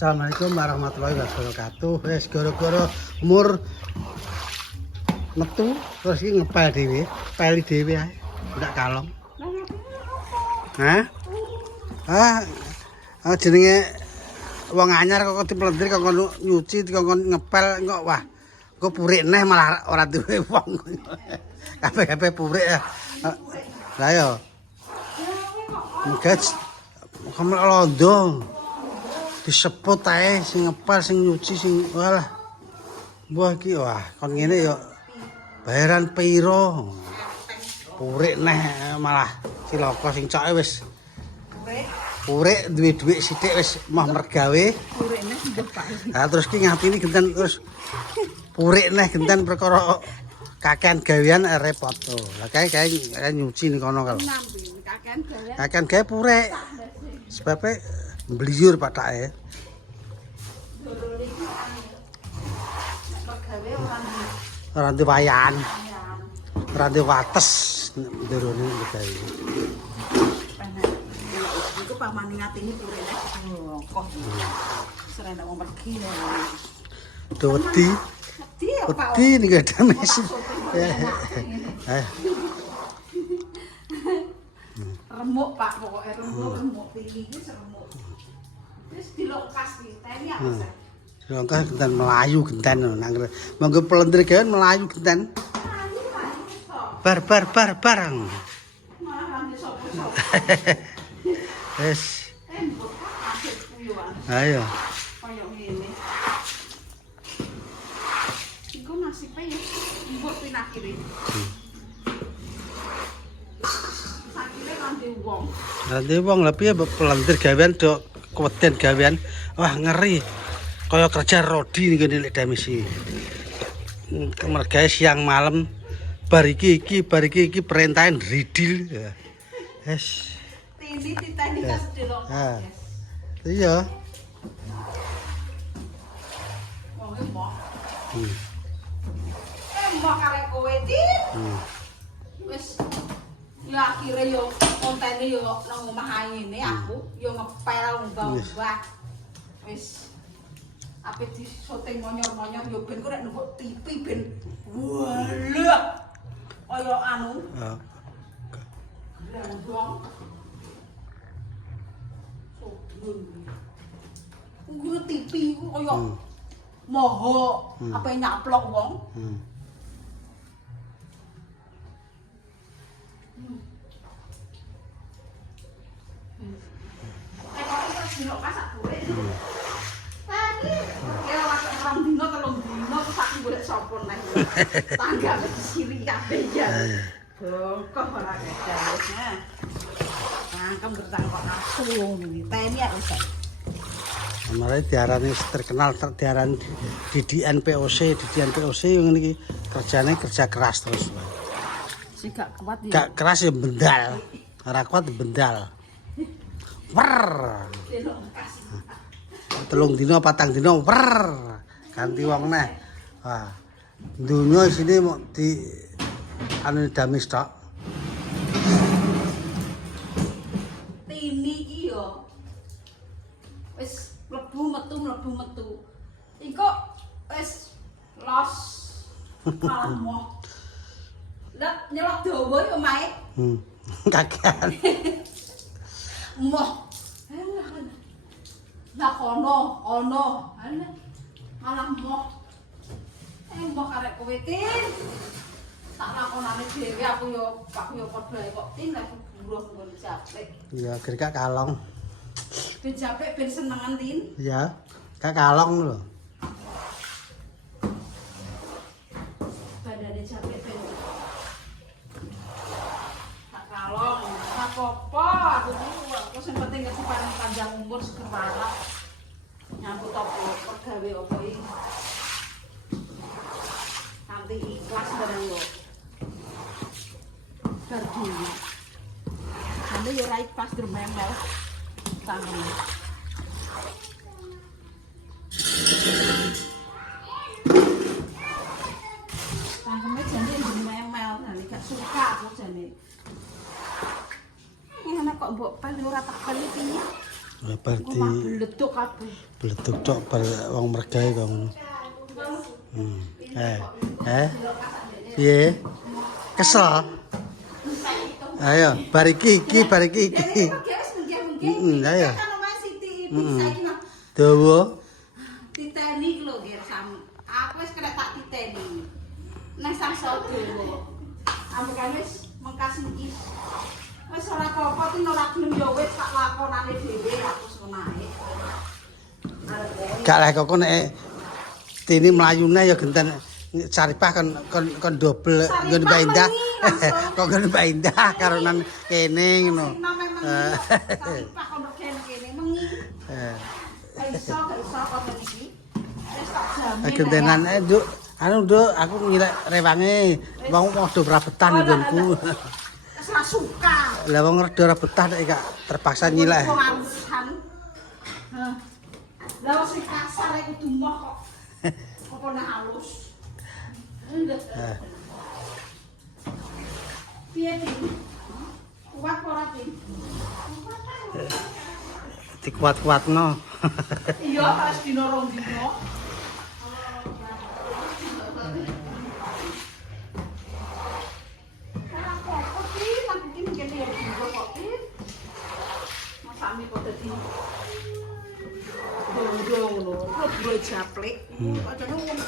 Assalamualaikum warahmatullahi wabarakatuh. Wes gara-gara umur metu terus iki ngepel dhewe, peli dhewe ae. Ndak kalong. Hah? Jenenge wong anyar kok diplentir kok nyuci kok ngepel kok wah. Kok purik neh malah ora duwe wong. Kabeh-kabeh purik ya. Lah yo. Mengaj kamu londo. Disepot ae sing ngepel sing nyuci sing walah. Mbah iki wah kon ngene yo bayaran piro. Purik neh malah cilaka sing coke wis. Purik duwe dhuwit sithik wis mah mergawe. Purik neh mbah Pak. Lah terus ki ngapini genten terus purik neh genten perkara kakean gawean repot to. Lah kae nyuci ning kono kalau. Kakean gawe purik. Sebabe mbliyur patake. Ora ndek wayan. Ora ndek wates ndorone gawe. Iku pamane ngatini purik nek kok. Serena wong pergi. Wedi. Wedi ning ada mesin. Remuk Pak, pokoknya remuk iki seremuk. Wis dilongkas iki, teni apa sih? Dilongkas genten melayu genten nang monggo pelentir gawean melayu genten. Bar. Malah nang sapa-sapa. Wes. Mbok asik kuyuan. Ayo. Kayak ngene. Iku nasibe ya mbok pinakire. Sakire kandhe wong. Nanti wong lah piye pelentir gawean do keweden gawean. Wah ngeri. Kaya kerja rodi ning kene lek damisi. Mergawe siang malam bar iki perintahan ridil. Wes. Tini titani kas delok. Iya. Wong mbok. Mbok karek kowe Tin. Wis ya akhire yo kontene yo nang omah ae ngene aku yo ngepel mbah-mbah. Wis ape di syuting monyor-monyor yo ben kok nek nembok TV ben walah kaya anu. Heeh. Wong. Nggo TV ku kaya moho apa nyaplok wong. Dino kasak purik. Tadi ya orang dino telung dino terus aku golek sapa neh. Tangga wis siri kabeh ya. Bongkoh ora kedas. Mangkem gertang kok asu iki. Teni ya wis. Amare diarani terkenal diarani didikan POC yang ini kerjane kerja keras terus. Sing gak kuat ya. Gak keras ya bendal. Ora kuat bendal. Wer. Telung dino patang dino wer. Ganti wong neh. Wah. Dunya isine mok di anu damis tok. Tini iki yo wis mlebu metu. Iku wis los kalmo. Lah nyelok dawa yo mae. Kakean. Moh. Lah kono. Malah moh. Mbok karek kowe Tin. Tak lakonane dhewe aku yo padha kok Tin aku buruh nggon japek. Iya, gak kalong. Ben japek ben senengan Tin. Iya, gak kalong lho. Badane japek ben. Tak kalong, apa-apa aku sing penting kesukaan panjang umur seger waras. Nyambut apa pegawe apa iki. Nanti ikhlas barang yo. Pergi. Nanti yo rai pas dermemel. Tangan. Tangannya jane dermemel, nanti gak suka aku jane. Ini anak kok mbok pel ora tak pel piye? Berarti Omah bleduk kabeh. bleduk cok bar wong mergawe kok ngono. Piye? Kesel? Ayo, bar iki. Ayo. Dawa. Titeni iki lho nggih sam. Aku wis kena tak titeni. Nang samsa dawa. Ambekane wis mengkas niki. Wis ora apa-apa tin ora gelem ya wis tak lakonane dhewe aku senae. Gak lek kok nek tini mlayune ya genten Saripah kon dobel nggon Mbak Indah. Kok nggon Mbak Indah karonan kene ngono. Saripah kon kene mengi. Iso kon iki. Wis tak jamin. Gentenan Nduk, Nduk, aku ngilek rewange. Wong padha rabetan nggonku. Wis ora suka. Lah wong rada rabetah nek gak terpaksa nyilek. Lah wis kasar iku dumoh kok. Apa nek halus. Piye iki? Kuat ora iki? Dikuat-kuatno. Iya, pas dino rong dino. Masami kok dadi dong lho, kok duwe japlek. Kocone wong.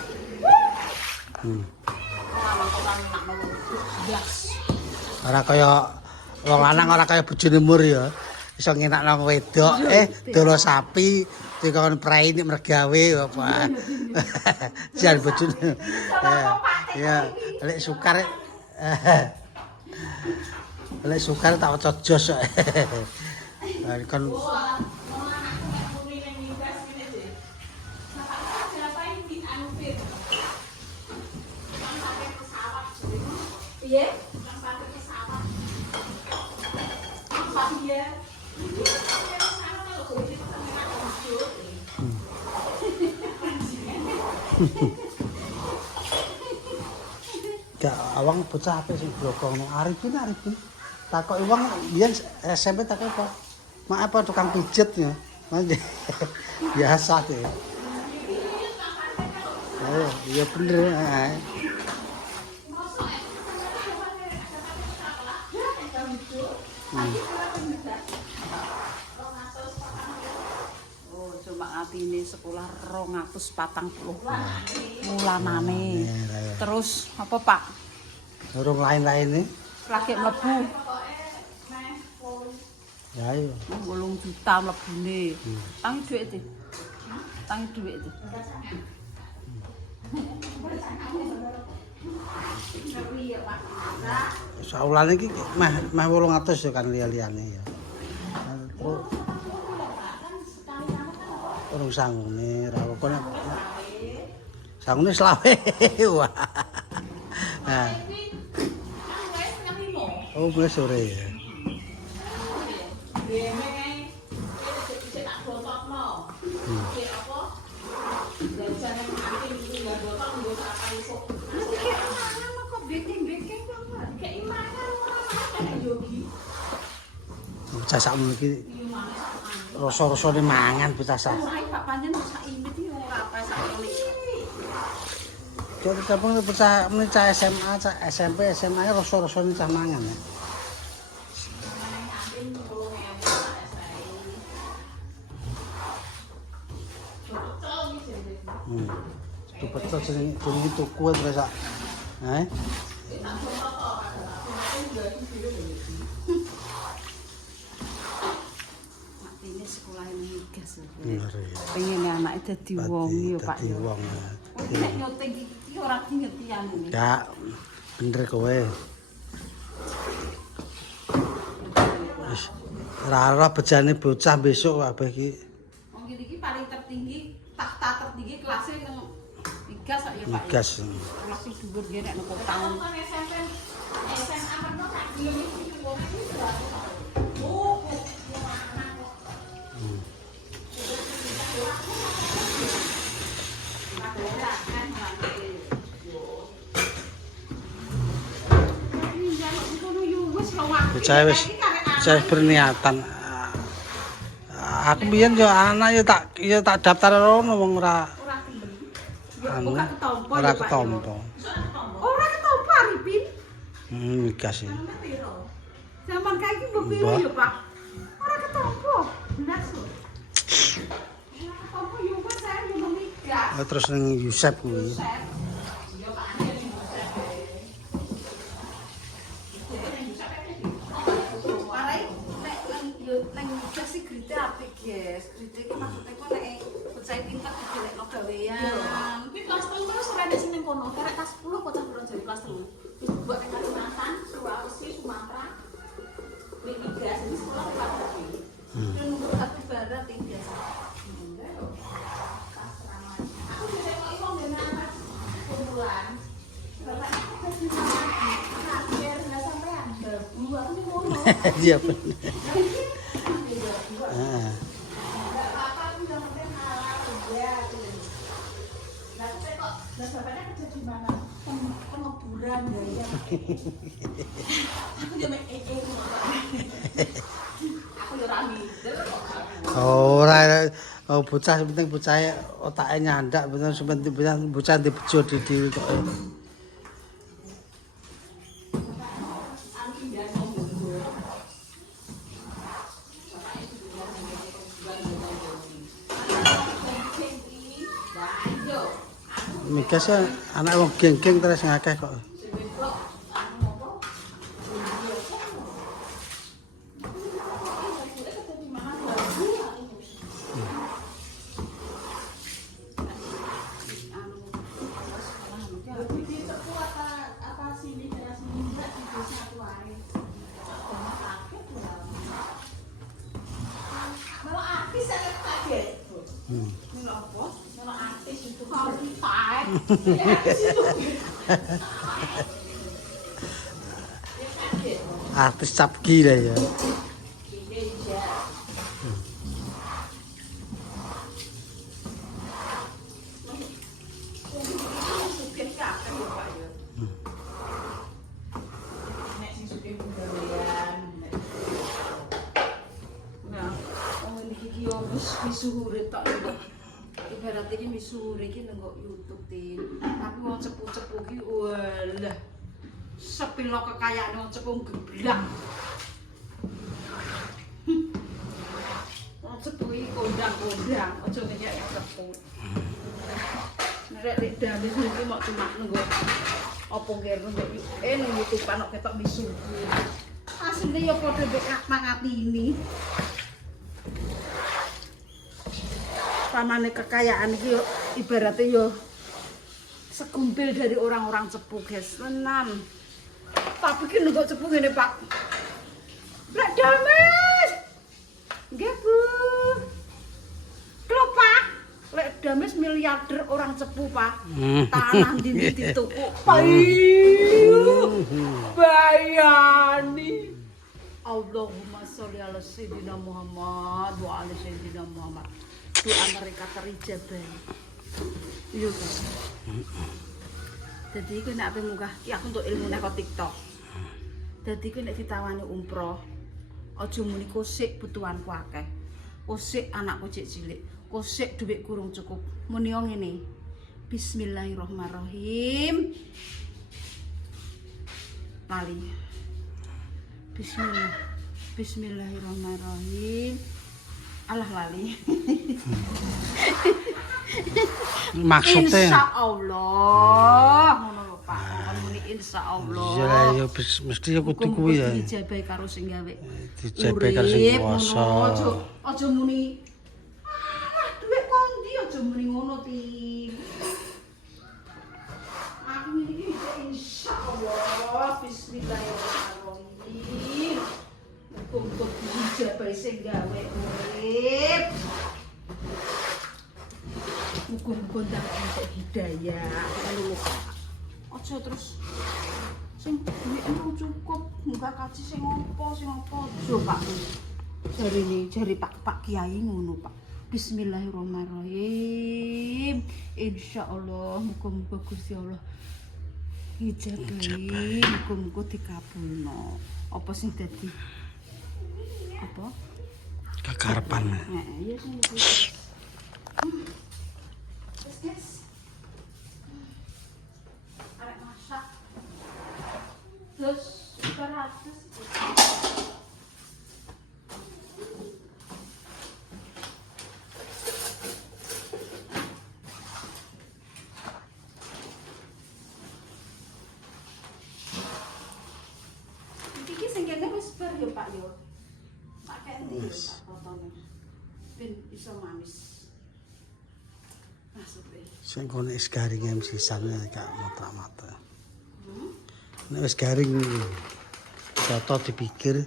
Ora kaya wong lanang ora kaya bojone mur ya. Iso ngenakno wedok, dolo sapi dikon prei nek mergawe apa. Jan bojone. Ya, lek sukar tak cocok jos. Kon Piye? Nang pake pesawat. Apa piye? gak awang bocah apik sing blokong Arifin. Takoki wong biyen SMP takoki apa? Mak apa tukang pijet ya. Biasa tuh. Iya bener. Oh, cuma atine sekolah 240 mulanane. Terus apa, Pak? Urung lain-lain Lagi mlebu ya ayo. 8 juta mlebune. Tangi dhuwit iki. Tangi dhuwit iki. Saulane iki meh 800 ya kan liya-liyane ya. Terus urung sangune ra apa nek sangune selawe. Wah. Nah. Oh, gue sore ya. Bocah sakmono iki rasa-rasane mangan bocah sak. Jadi kapan bocah mencah SMA, SMP, SMA rasa-rasane cah mangan ya. Betul sing tuku terus sak. Ini sekolah ini gas. Bener ya. Pengen anake dadi wong yo, Pak. Dadi wong. Nek nyuting iki ora ngerti anune. Enggak, bener kowe. Wis ora bejane bocah besok kabeh iki. Wong iki paling tertinggi, tahta tertinggi kelasnya nang Igas sak ya, Pak. Igas. Kelas sing dhuwur nggih nek nang tahun. SMA pernah tak gelem iki wong iki bocah wis berniatan Aku biyen yo anak yo tak daftar rono wong ora Ora gelem. Yo anu, buka ketompo ora ya, Pak, yo. ketompo. Ora ketompo Arifin. Gas sih. Zaman kayak iki mbok piro Mbah. ya, Pak? Ora ketompo. Belas lho. Ora ketompo yo wis saya yo memigas. Terus ning Yusep kuwi. Yo Pak Andi ning Yusef. Marai nek nang Yusef sih grite apik, Guys. Grite ki maksudnya kok nek bocah pinter digelekno gawean. Tapi kelas 3 terus ora ada sing ning kono. Karek kelas 10 bocah durung jadi kelas 3. Wis buat ning Kalimantan, Sulawesi, Sumatera. Migas ini sekolah kelas 3. Dan nunggu aku barat yang biasa. Enggak lho. Kelas ramai. Aku bisa kok iso ngene anak kumpulan. Bapak aku kasih sama biar enggak sampean. Babu aku ning kono. Iya bener. Heeh. Enggak apa-apa aku udah sampai halal ya. Lah saya kok lah bapaknya kerja di mana? Pengeburan ya. Aku dia aku yo rame. Ora bocah penting bocah otake nyandak bener penting bocah di bejo di dhewe kok. Migas anak wong geng-geng terus ngakeh kok. Artis cap gila ya. Misuhure tok lho. Ibarat iki misuhure iki nang YouTube tin. Tapi wong cepu-cepu ki walah. Sepilo kekayaane wong cepu geblak. Wong cepu iki kondang-kondang, aja ngejak yang cepu. Nek lek damis iki mok cuma nunggu apa nggih nunggu nang YouTube ana ketok misuhure. Asline ya padha mek mangapini. Pamane kekayaan iki ibaratnya yo segumpil dari orang-orang cepu, guys. Tenan. Tapi ki nunggu cepu ngene, Pak. Lek damis. Nggih, Bu. Lho, Pak. Lek damis miliarder orang cepu, Pak. Tanah ndi dituku. Payu. Bayani. Allahumma sholli ala sayyidina Muhammad wa ala sayyidina Muhammad. Doa mereka terijabah. Iya kan. Jadi aku nak munggah, aku untuk ilmu nek TikTok. Jadi aku nek ditawani umroh, aja muni kosik butuhanku akeh. Kosik anakku cek cilik, kosik dhuwit kurung cukup. Muni ngene. Bismillahirrahmanirrahim. Lali. Bismillahirrahmanirrahim. Alah lali. Maksudnya Insyaallah ngono lho Pak. Kon muni insyaallah. ya ya mesti ya kudu kuwi ya. Dijabahi karo sing gawe. Dijabahi karo sing kuwasa. Aja muni ah dhuwit kondi aja muni ngono ti. Aku iki insyaallah bismillahirrahmanirrahim. Muga dijabahi sing gawe urip. Muga-muga ndak entuk hidayah ngono lho Pak. Aja terus sing duwike cukup, muga kaji sing apa aja Pak. Jari Pak Kiai ngono Pak. Bismillahirrahmanirrahim. Insyaallah muga-muga Gusti Allah ijabahi, muga-muga dikabulno. Apa sing dadi apa? Kekarepan. Iya sih. Guys. Arek masak. Terus 100. Iki sing kene wis bar yo Pak yo. Tak kene yo Pak fotone. Ben iso manis. Maksudnya. Sing kono is garing sisane gak mata-mata. Nek wis garing foto dipikir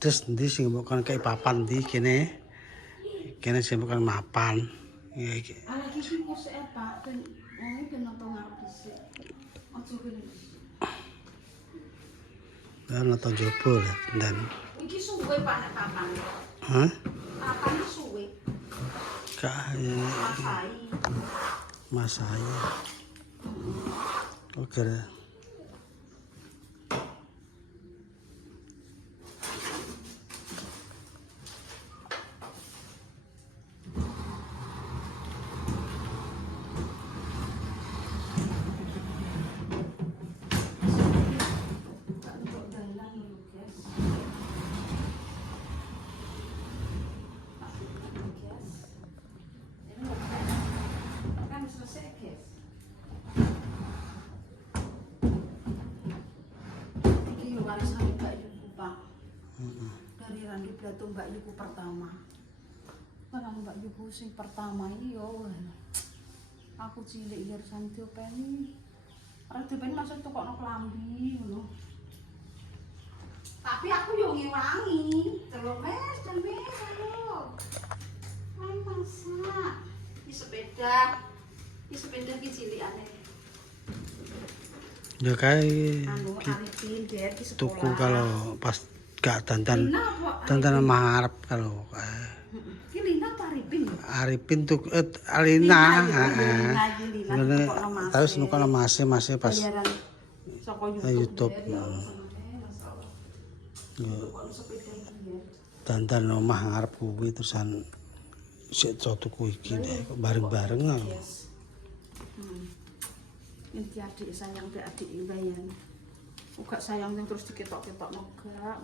terus ndi sing mbok kan kei papan ndi kene. Kene sing mbok kan mapan. Iki. Ala iki wis Pak ben ben nonton ngarep dhisik. Aja kene. Dan atau jopo lah dan. Iki suwe Pak nek papan. Hah? Papan suwe. Masai. Masai. Oke. Dari Randi Plato Mbak Yuku pertama. Karena Mbak Yuku sing pertama iki yo. Aku cilik ya Santi openi. Ora dipeni masuk tukokno klambi ngono. Tapi aku yo ngewangi. Terus wes dan wes lho. Main masak. Di sepeda. Di sepeda ki cilikane. Ya kae Anu Arifin biar di sekolah. tuku kalau pas gak dandan mah arep kalau Ki Lina apa Arifin? Arifin tuh Alina. Lina Terus nukono masih pas bayaran saka YouTube. Dandan omah ngarep kuwi terusan sik tuku iki deh bareng-bareng. Inti adik sayang be adik bayan. Uga sayang yang terus diketok-ketok nogak.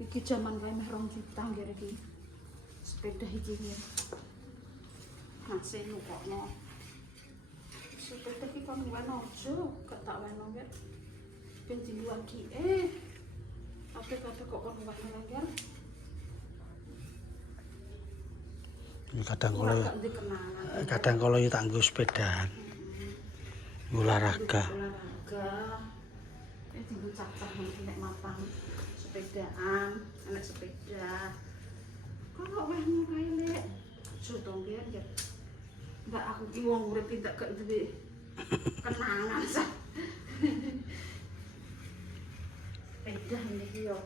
Iki jaman kae meh 2 juta ngger iki. Sepeda iki ngger. Masih nukokno. Sepeda iki kon weno aja, gak tak weno ngger. Ben diluwan Tapi kok kon weno ngger. Kadang kalau ya tak nggo sepedaan. Olahraga. Tinggal cacah nek mapan sepedaan, enak sepeda. Kok weh ngono kae lek. Sutong biar ya. Mbak aku ki wong urip tidak gak duwe kenangan sah. Sepeda iki yo.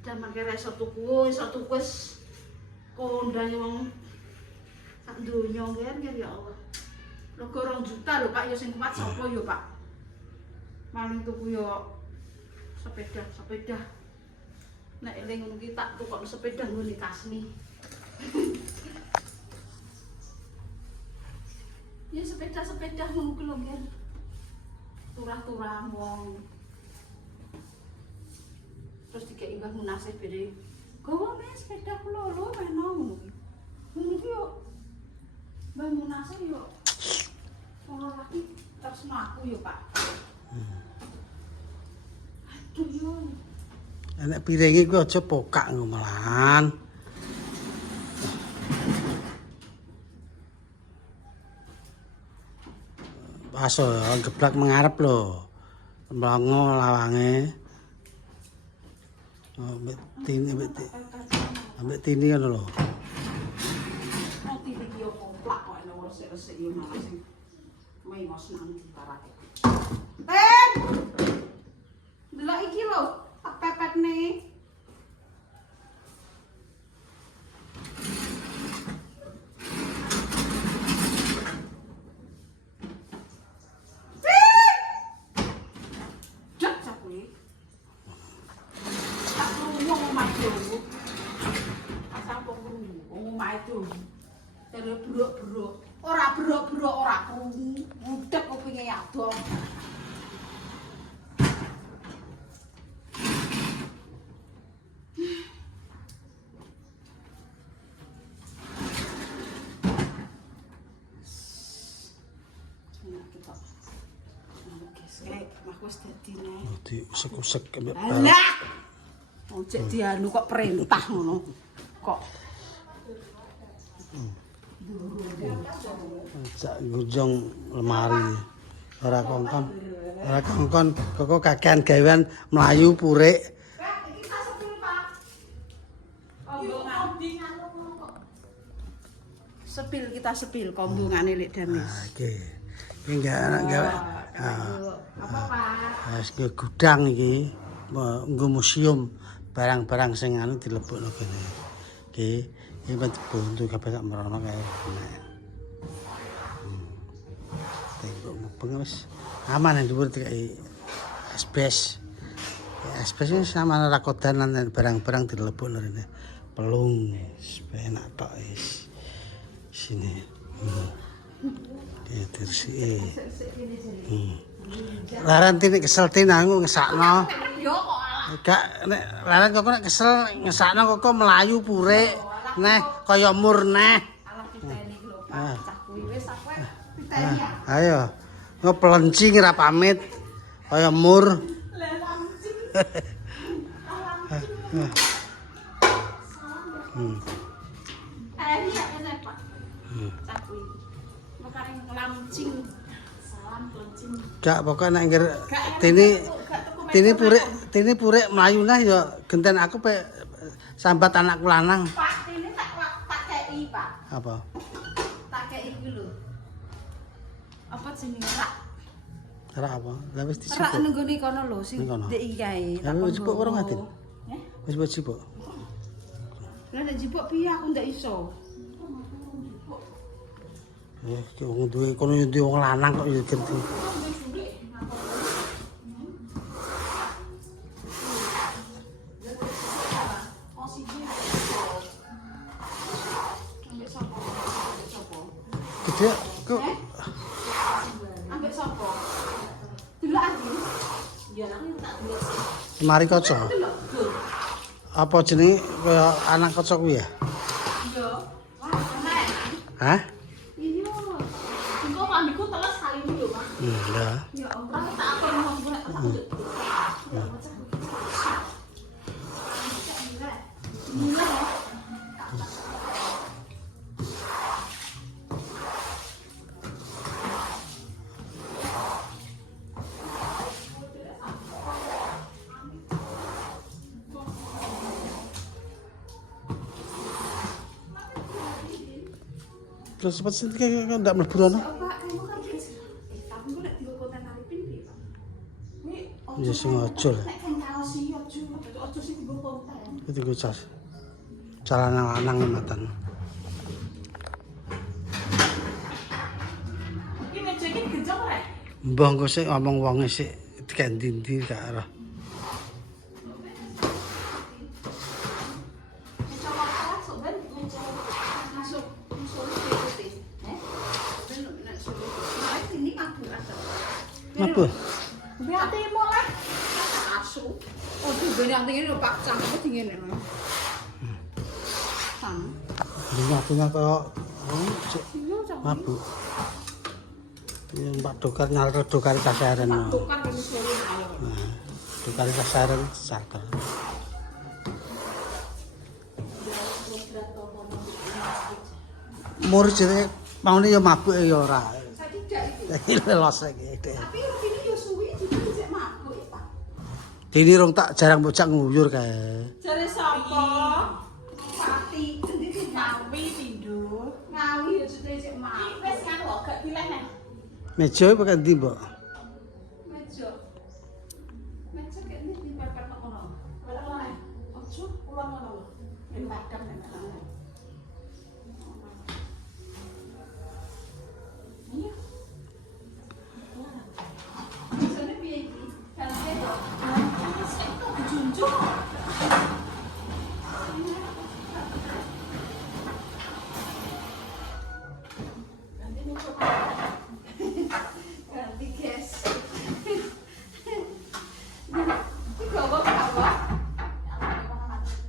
Jaman kere iso tuku wis kondang wong sak donya ngger ya Allah. Rego 2 juta lho Pak, ya sing kuat sapa ya Pak? Maling tuku yo sepeda. Nek eling ngono ki tak tukokno sepeda nggone Kasmi. Ya sepeda ngono ku lho nggih. Turah-turah wong. Terus dikeki Mbah Munasih bede. Gowo men sepeda kula lho meno ngono ki. Ngono ki yo Mbah Munasih yo ora lagi terus mlaku yo Pak. Aduh yo. Enek piringe kuwi aja pokak ngomelan. Paso geblak mengarep lho. Mlongo lawange. Oh, ambek tini ngono lho. Oh, tini ki yo komplak kok ana resik-resik yo malah sing mengos nang ditarake. Delok iki lho, tak pepetne. Jak sakune. Tak ngomong omah yo. berok-berok. Ora berok-berok ora krungu. Ngudek kupinge yadong. Di usek-usek ambek Alah. Ojek dianu kok perintah ngono. Kok jak gujong lemari. Ora kongkon. Ora kongkon kok kakean gawean mlayu purik. iki tak sepil, Pak. Kombongan sepil kita sepil kombongane lek Damis. Oke. Iki enggak anak gawe. Apa, Pak? Wis gudang iki. Nggo museum barang-barang sing anu dilebokno kene. Oke. Iki bantu kabeh sak merono kae. Tengok mubeng wis aman yang dhuwur dikai asbes. Asbes ini sama rakodanan barang-barang dilebokno rene. Pelung, enak tok wis. Sini. Ya tersi. Laran tini kesel tin aku ngesakno. Yo kok alah. Gak nek laran kok nek kesel ngesakno kok melayu purek. Neh kaya mur neh. Alah piteni iki lho, Pak. Cah kuwi wis aku piteni ya. Ayo. Ngepelencing ra pamit. Kaya mur. Lah lancing. Ini ya kene, Pak. Cah kuwi. Makane nglancing. Salam lancing. Gak pokok nek ngger tini purek mlayu neh ya genten aku pe sambat anakku lanang. Pak, ini tak kei, Pak. Apa? Tak kei iki lho. Apa jenenge rak? Ora apa? Lah wis Rak disipuk. ning gone kono lho sing Ning kono? ndek iki kae. Ya wis disipuk urung Adin? Heh? Wis buat sipuk. Lah nek jipuk piye aku ndak iso. Ki wong duwe kono yo duwe wong lanang kok yo genti. Gede kok Ambek sapa? Delok Adi. Ya nang tak delok. mari kaca. Delok. Apa jenenge kaya anak kaca kuwi ya? Yo. Wah, enak. Hah? Iya. Engko ambiku teles kali ini lho, Pak. Iya. Ya Allah, tak akon ngomong golek tak delok. Ya bocah. Mulai ya. Terus cepat sih kayak ndak mlebu rono. Pak, kamu kan guys. Tapi kok nek dikonten aripin piye, Pak? Kuwi Ya sing ojo lah. nek kan kaos iki ojo sing digo konten. Itu gue cas. Celana lanang matan. Iki meja iki gejok rek. Mbah engko sik ngomong wonge sik dikek ndi-ndi gak arah. Meja apa sok ben masuk iki. Ben nek suruh. Nah, ini mabur ada. Apa? Berarti mulai asu. Oh, tuh ben yang tinggi lho Pak, cangkeme dingin ya. Bunga-bunga kaya cek Iya, cangkeme. mabuk. Ya Mbak Dokar nyalur dokar kasaran. Tukar wis suwe ayo. Nah, dokar kasaran charter. Mur jenenge maune ya mabuk ya ora. Saiki gak iki. Iki los iki. Tapi ini yo suwi juga cek mabuk ya, Pak. Dini rong tak jarang bocah nguyur kae. Jare sapa? Pati, endi sing ngawi pindho? Ngawi yo jute cek mabuk. Wis kan kok gak pilih neh. Meja apa kan ndi, Mbok? Meja. Meja kek ndi dipepet kok ngono. Ora oleh. Ojo ulang ngono. Nek padam nek ana. Iya. Jane piye iki? Kan kedo. Sik kok dijunjung. Ganti guys. Tiga apa?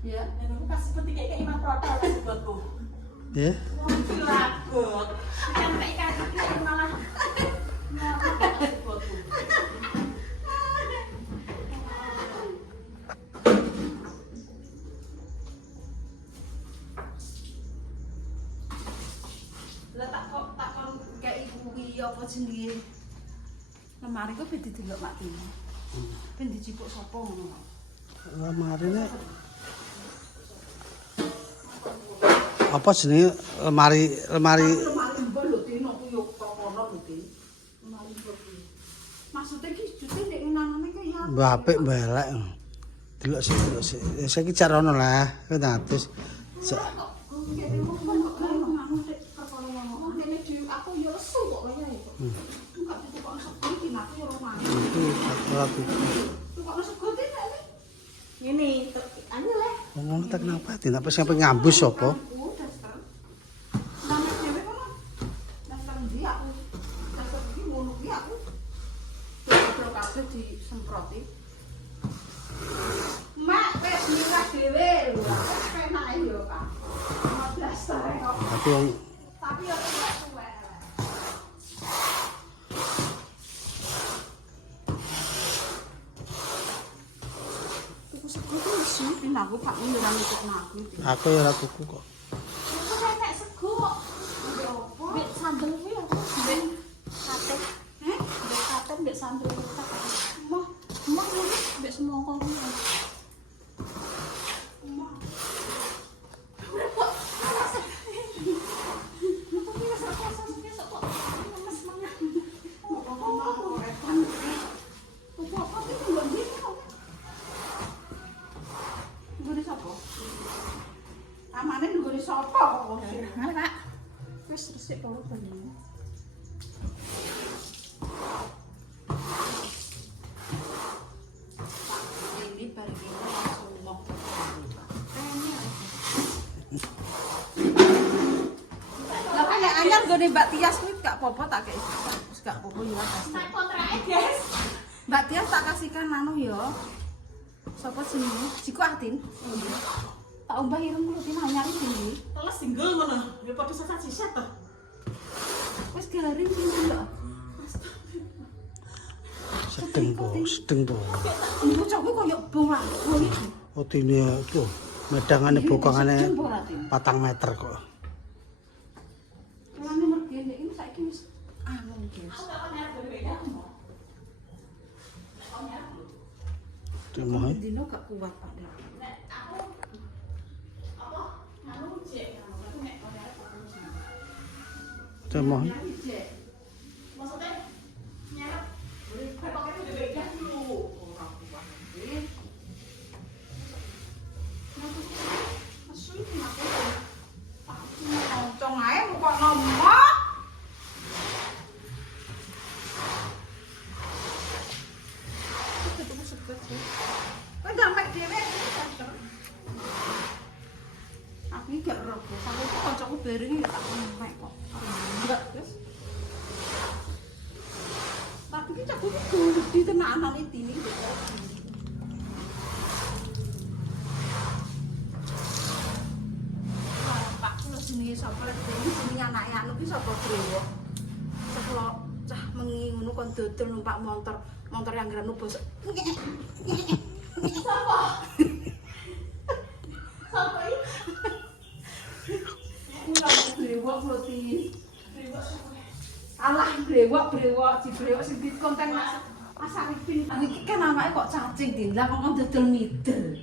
Ya. Kasih peti kayak iman protol kasih buatku. Ya. Lagut. Kan kayak malah. Kasih buatku. Lah tak kon kayak ibu iki apa jenenge? Lemari kok ben didelok Mak Tino. Ben dicipuk sapa ngono. Lemari ini apa jenenge lemari Lemari mbok lho Tino ku yo kono lho Tin. Lemari mbok kuwi. Maksudnya ki jute nek nanane kaya mbah apik mbah elek. Delok sik. Saiki jar ono lah, kowe tatus. aku yo lesu kok kaya iku. Enggak ditukokno sego iki aku yo ora mangan. Itu ora tuku. Tukokno sego Tin nek. Ini anu le. Ngomong tak kenapa? Tidak pas sampai ngambus sapa? Disemproti. Mak wis mirah dhewe lho. Penake yo Kak. 15 tae kok. Tapi yo ora suwe. Tuku sego ku wis iki aku Pak ora nutupno aku. Aku ya ora tuku kok. Aku nek sego kok. Yo opo? Mbek sambel kuwi aku ben sate. Mbek sate mbek sambel tak. Mah ngene mbek semangka kuwi. Amane nggone sapa kok? Mana Pak? Wis resik to banyune. Ini bar iki langsung ngomong. Lah kan nek anyar nggone Mbak Tias kuwi gak apa-apa tak kei. Wis gak apa-apa ya pasti. Nek kontrake, guys. Mbak Tias tak kasihkan anu ya. Sapa jenenge? Jiku Atin. Tak umbah ireng kuwi Tin anyar iki. Teles single ngono. Ya padha sisat to. Wis garing iki lho. Sedeng po. Ini bocahku koyo bong lah. Bong iki. Otine itu medangane bokongane Sedeng ora, Tin? 4 meter kok. Mulane mergene iki saiki wis anu guys. Aku gak pernah berbeda. Dimoh. Dino gak kuat Pak. Nek aku apa anu jek anu aku nek ora Dimoh. maksudnya nyarap pokoknya berbeda dulu. Ora kuat. Asu iki aku. Aku ngoncong ae kok nomor. Ketemu sebet. Kok gampang dhewe. Aku iki gak rogo, sampe kancaku bareng ya tak mek kok. Enggak, Guys. Tapi ki cak kuwi gede tenanan iki ini. Pak kula jenenge sapa lek jenenge anake anu ki sapa Brewok. Seklo cah mengi ngono kon dodol numpak motor yang granu bos. Sapa? Sapa iki? Kula Brewok mesti. Brewok sapa? Alah brewok si brewok sing di konten Mas Arifin. Iki kan anake kok cacing Tin. Lah kok dodol middle.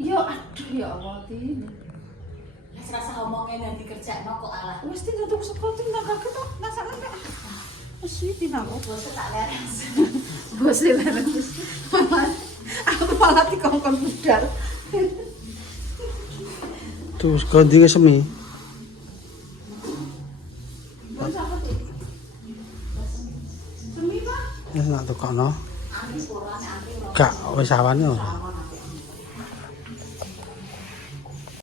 Yo aduh ya Allah Tin. Wis rasa ngomongnya dan dikerjakno kok alah. Wis Tin tutup sekolah Tin tak kaget to. Nasane mek. Wis Tin aku. Bos tak leres. Bos leres. Aku malah dikongkon budal. Terus ganti ke semi. Bos apa Tin? Semi Pak. Ya nak tukokno. Ani purane antri. Gak wis awane ora.